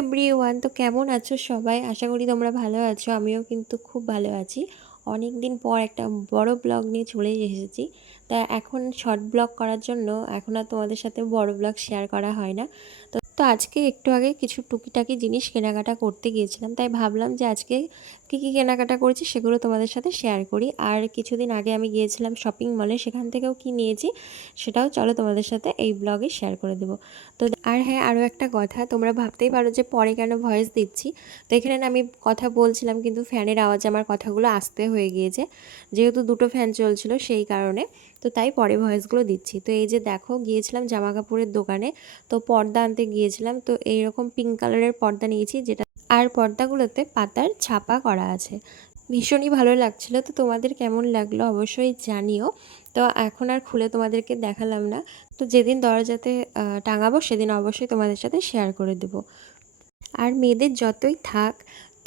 Everyone, তো কেমন আছো সবাই? আশা করি তোমরা ভালো আছো। আমিও কিন্তু খুব ভালো আছি। অনেক দিন পর একটা বড় ব্লগ নিয়ে চলে এসেছি। তা এখন শর্ট ব্লগ করার জন্য এখন আর তোমাদের সাথে বড় ব্লগ শেয়ার করা হয় না। তো আজকে একটু আগে কিছু টুকিটাকি জিনিস কেনাকাটা করতে গিয়েছিলাম, তাই ভাবলাম যে আজকে কী কী কেনাকাটা করেছি সেগুলো তোমাদের সাথে শেয়ার করি। আর কিছুদিন আগে আমি গিয়েছিলাম শপিং মলে, সেখান থেকেও কি নিয়েছি সেটাও চলো তোমাদের সাথে এই ব্লগে শেয়ার করে দেবো। তো আর হ্যাঁ, আরও একটা কথা, তোমরা ভাবতেই পারো যে পরে কেন ভয়েস দিচ্ছি। তো এখানে না আমি কথা বলছিলাম, কিন্তু ফ্যানের আওয়াজে আমার কথাগুলো আস্তে হয়ে গিয়েছে, যেহেতু দুটো ফ্যান চলছিল সেই কারণে। তো তাই পরে ভয়েসগুলো দিচ্ছি। তো এই যে দেখো, গিয়েছিলাম জামা কাপড়ের দোকানে, তো পর্দা আনতে গিয়েছিলাম। তো এইরকম পিঙ্ক কালারের পর্দা নিয়েছি, যেটা আর পর্দাগুলোতে পাতার ছাপা করা আছে। ভীষণই ভালো লাগছিল। তো তোমাদের কেমন লাগলো অবশ্যই জানিও। তো এখন আর খুলে তোমাদেরকে দেখালাম না। তো যেদিন দরজাতে টাঙাবো সেদিন অবশ্যই তোমাদের সাথে শেয়ার করে দেবো। আর মেয়েদের যতই থাক,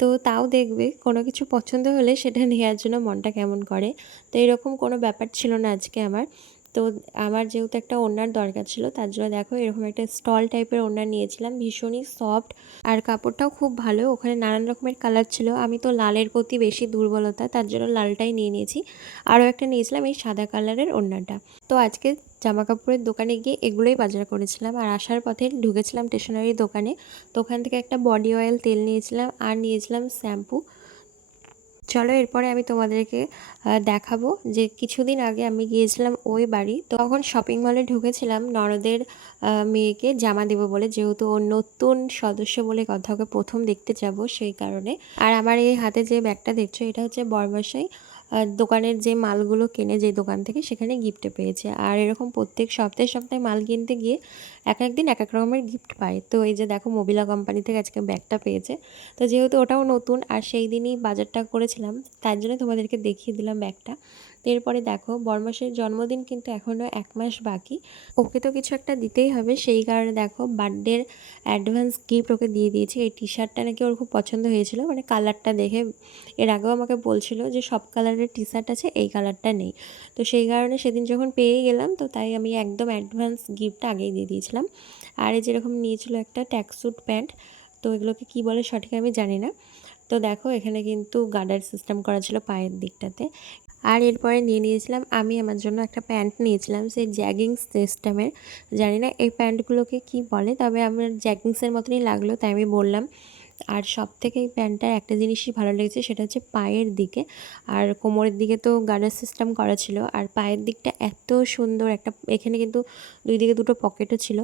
তো তাও দেখবে কোনো কিছু পছন্দ হলে সেটা নেওয়ার জন্য মনটা কেমন করে। তো এরকম কোনো ব্যাপার ছিল না আজকে আমার। তো আমার যেহেতু একটা ওড়নার দরকার ছিল, তার জন্য দেখো এরকম একটা স্টল টাইপের ওড়না নিয়েছিলাম, ভীষণই সফট আর কাপড়টাও খুব ভালো। ওখানে নানান রকমের কালার ছিল, আমি তো লালের প্রতি বেশি দুর্বলতা, তার জন্য লালটাই নিয়ে নিয়েছি। আরও একটা নিয়েছিলাম এই সাদা কালারের ওড়নাটা। তো আজকে জামা কাপড়ের দোকানে গিয়ে এগুলোই বাজার করেছিলাম। আর আসার পথে ঢুকেছিলাম স্টেশনারি দোকানে, তো ওখান থেকে একটা বডি অয়েল তেল নিয়েছিলাম আর নিয়েছিলাম শ্যাম্পু। চলো এরপরে আমি তোমাদেরকে দেখাবো যে কিছুদিন আগে আমি গিয়েছিলাম ওই বাড়ি। তো তখন শপিং মলে ঢুকেছিলাম ননদের মেয়েকে জামা দেবো বলে, যেহেতু ও নতুন সদস্য বলে কথা, ওকে প্রথম দেখতে যাব সেই কারণে। আর আমার এই হাতে যে ব্যাগটা দেখছো, এটা হচ্ছে বরমশাই দোকানের যে মালগুলো কেনে যে দোকান থেকে, সেখানে গিফটে পেয়েছে। আর এরকম প্রত্যেক সপ্তাহে সপ্তাহে মাল কিনতে গিয়ে এক এক দিন এক এক রকমের গিফট পায়। তো এই যে দেখো, মোবিলা কোম্পানি থেকে আজকে ব্যাগটা পেয়েছে। তো যেহেতু ওটাও নতুন আর সেই দিনই বাজারটা করেছিলাম, তার জন্য তোমাদেরকে দেখিয়ে দিলাম ব্যাগটা। তো এরপরে দেখো, বরমাসের জন্মদিন কিন্তু এখনও 1 মাস বাকি। ওকে তো কিছু একটা দিতেই হবে, সেই কারণে দেখো বার্থডের অ্যাডভান্স গিফট ওকে দিয়ে দিয়েছি। এই টি শার্টটা নাকি ওর খুব পছন্দ হয়েছিল, মানে কালারটা দেখে। এর আগেও আমাকে বলছিল যে সব কালারের টি শার্ট আছে, এই কালারটা নেই। তো সেই কারণে সেদিন যখন পেয়ে গেলাম, তো তাই আমি একদম অ্যাডভান্স গিফটটা আগেই দিয়ে দিয়েছিলাম। আর এই যেরকম নিয়েছিল একটা ট্যাক্সুট প্যান্ট, তো এগুলোকে কী বলে সঠিক আমি জানি না। তো দেখো এখানে কিন্তু গার্ডার সিস্টেম করা ছিল পায়ের দিকটাতে। আর এরপরে নিয়ে নিয়েছিলাম আমি আমার জন্য একটা প্যান্ট নিয়েছিলাম, সেই জ্যাগিং সিস্টেমের। জানি না এই প্যান্টগুলোকে কি বলে, তবে আমার জ্যাগিংসের মতনই লাগলো, তাই আমি বললাম। আর সব থেকে এই প্যান্টটার একটা জিনিসই ভালো লেগেছে, সেটা হচ্ছে পায়ের দিকে। আর কোমরের দিকে তো গার্ডার সিস্টেম করা ছিল, আর পায়ের দিকটা এত সুন্দর একটা, এখানে কিন্তু দুই দিকে দুটো পকেটও ছিল।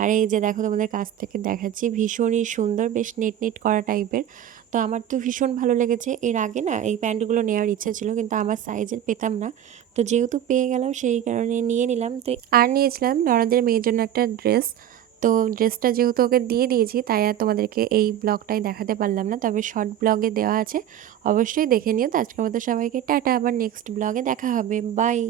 আর এই যে দেখো, তোমাদের কাছ থেকে দেখাচ্ছি, ভীষণই সুন্দর, বেশ নেট নেট করা টাইপের। তো আমার তো ভীষণ ভালো লেগেছে। এর আগে না এই প্যান্টগুলো নেওয়ার ইচ্ছা ছিল, কিন্তু আমার সাইজের পেতাম না। তো যেহেতু পেয়ে গেলাম সেই কারণে নিয়ে নিলাম। তো আর নিয়েছিলাম ননদের মেয়ের জন্য একটা ড্রেস। তো ড্রেসটা যেহেতু ওকে দিয়ে দিয়েছি, তাই আর তোমাদেরকে এই ব্লগটাই দেখাতে পারলাম না, তবে শর্ট ব্লগে দেওয়া আছে, অবশ্যই দেখে নিও। তো আজকের মতো সবাইকে টাটা, আবার নেক্সট ব্লগে দেখা হবে, বাই।